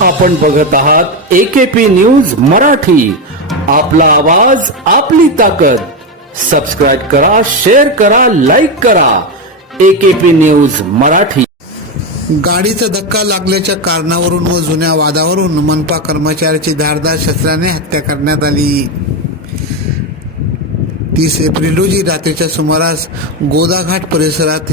आपण बघत आहात एकेपी न्यूज मराठी. आपला आवाज आपली ताकद. सबस्क्राईब करा शेअर करा लाईक करा. AKP news Marathi. गाडीचा धक्का लागल्याच्या कारणावरून व जुन्या वादावरून मनपा कर्मचाऱ्याची धारदार शस्त्राने हत्या करण्यात आली. तीस एप्रिल रोजी रात्रीच्या सुमारास गोदाघाट परिसरात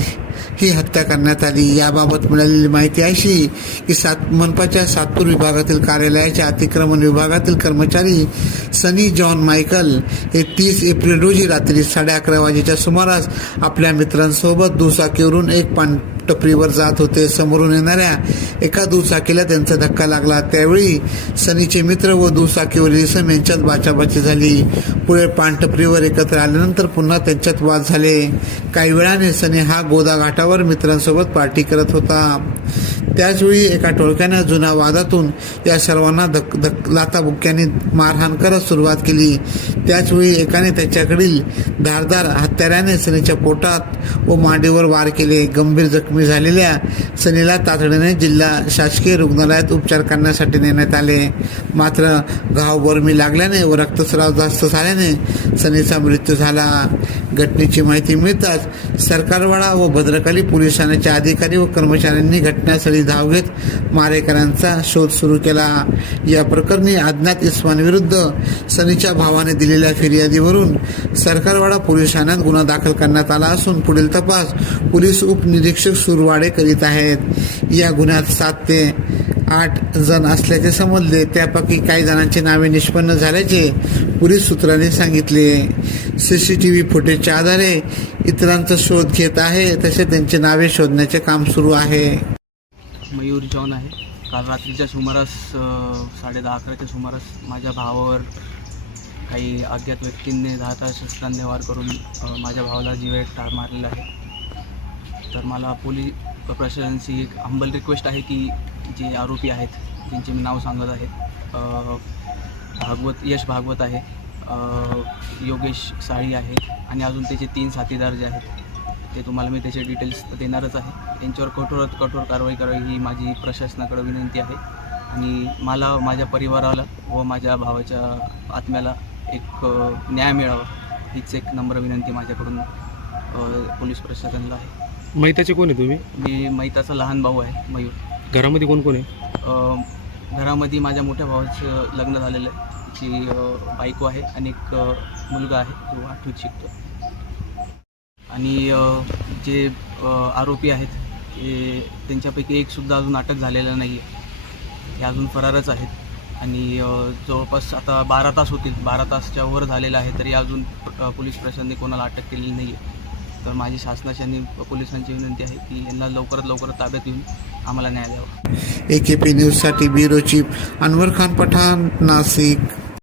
ही हत्या करण्यात आली. याबाबत मिळालेली माहिती अशी की सात मनपाच्या सातपूर विभागातील कार्यालयाच्या अतिक्रमण विभागातील कर्मचारी सनी जॉन मायकल हे तीस एप्रिल रोजी रात्री साडे अकरा वाजेच्या सुमारास आपल्या मित्रांसोबत दुचाकीवरून एक पान टपरीवर जात होते. समोरून येणाऱ्या एका दुचाकीला त्यांचा धक्का लागला. त्यावेळी सनीचे मित्र व दुचाकीवरील इसम यांच्यात बाचाबाची झाली. पुढे पानटपरीवर एकत्र आल्यानंतर पुन्हा त्यांच्यात वाद झाले. काही वेळाने सनी हा गोदा घाटावर मित्रांसोबत पार्टी करत होता. त्याचवेळी एका टोळक्याने जुन्या वादातून या सर्वांना धक धक लाताबुक्क्यांनी मारहाण करत सुरुवात केली. त्याचवेळी एकाने त्याच्याकडील धारदार हत्याराने सनीच्या पोटात व मांडीवर वार केले. गंभीर जखमी झालेल्या सनीला तातडीने जिल्हा शासकीय रुग्णालयात उपचार करण्यासाठी नेण्यात आले. मात्र घाव बरमी लागल्याने व रक्तस्राव जास्त झाल्याने सनीचा मृत्यू झाला. घटनेची माहिती मिळताच सरकारवाडा व भद्रकाली पोलीस ठाण्याचे अधिकारी व कर्मचाऱ्यांनी घटनास्थळी धाव घेत मारेकऱ्यांचा शोध सुरू केला. या प्रकरणी अज्ञात इस्मानविरुद्ध सनीच्या भावाने दिलेल्या फिर्यादीवरून सरकारवाडा पोलीस ठाण्यात गुन्हा दाखल करण्यात आला असून पुढील तपास पोलीस उपनिरीक्षक सुरवाडे करीत आहेत. या गुन्ह्यात सात ते आठ जण असल्याचे समजले. त्यापैकी काही जणांची नावे निष्पन्न झाल्याचे पोलीस सूत्रांनी सांगितले. सी सी टी व्ही फुटेजच्या आधारे इतरांचा शोध घेत आहे तसे त्यांची नावे शोधण्याचे काम सुरू आहे. मयूर जॉन आहे. काल रात्रीच्या सुमारास साडे दहा अकराच्या सुमारास माझ्या भावावर काही अज्ञात व्यक्तींनी धाता शस्त्रांनी वार करून माझ्या भावाला जीवे ठार मारलेला आहे. तर मला पोलीस प्रशासनाची एक हंबल रिक्वेस्ट आहे की जे आरोपी आहेत त्यांचे मी नाव सांगत आहे भागवत यश भागवत आहे योगेश साळी आहे आणि अजून त्याचे तीन साथीदार जे आहेत ते तुम्हाला मी त्याचे डिटेल्स देणारच आहे. त्यांच्यावर कठोरात कठोर कारवाई करावी ही माझी प्रशासनाकडे विनंती आहे. आणि मला माझ्या परिवाराला व माझ्या भावाच्या आत्म्याला एक न्याय मिळावा हीच एक नम्र विनंती माझ्याकडून पोलीस प्रशासनाला आहे. मैताचे कोण आहे तुम्ही? मी मैताचा लहान भाऊ आहे मयूर. घरामध्ये कोण कोण आहे? घरामध्ये माझ्या मोठ्या भावाचं लग्न झालेलं आहे. अ, बायको आहे आणि एक मुलगा आहे जो आठवीत शिकतो आणि जे आरोपी आहेत ते त्यांच्यापैकी एकसुद्धा अजून अटक झालेला नाही आहे हे अजून फरारच आहेत. आणि जवळपास आता बारा तास होतील. बारा तासच्या वर झालेलं आहे तरी अजून पोलीस प्रशासनाने कोणाला अटक केलेली नाही आहे तर माझी शासनाची आणि पोलिसांची विनंती आहे की यांना लवकरात लवकर ताब्यात येऊन आम्हाला न्याय द्यावा. ए के पी न्यूजसाठी ब्युरो चीफ अनवर खान पठाण नाशिक.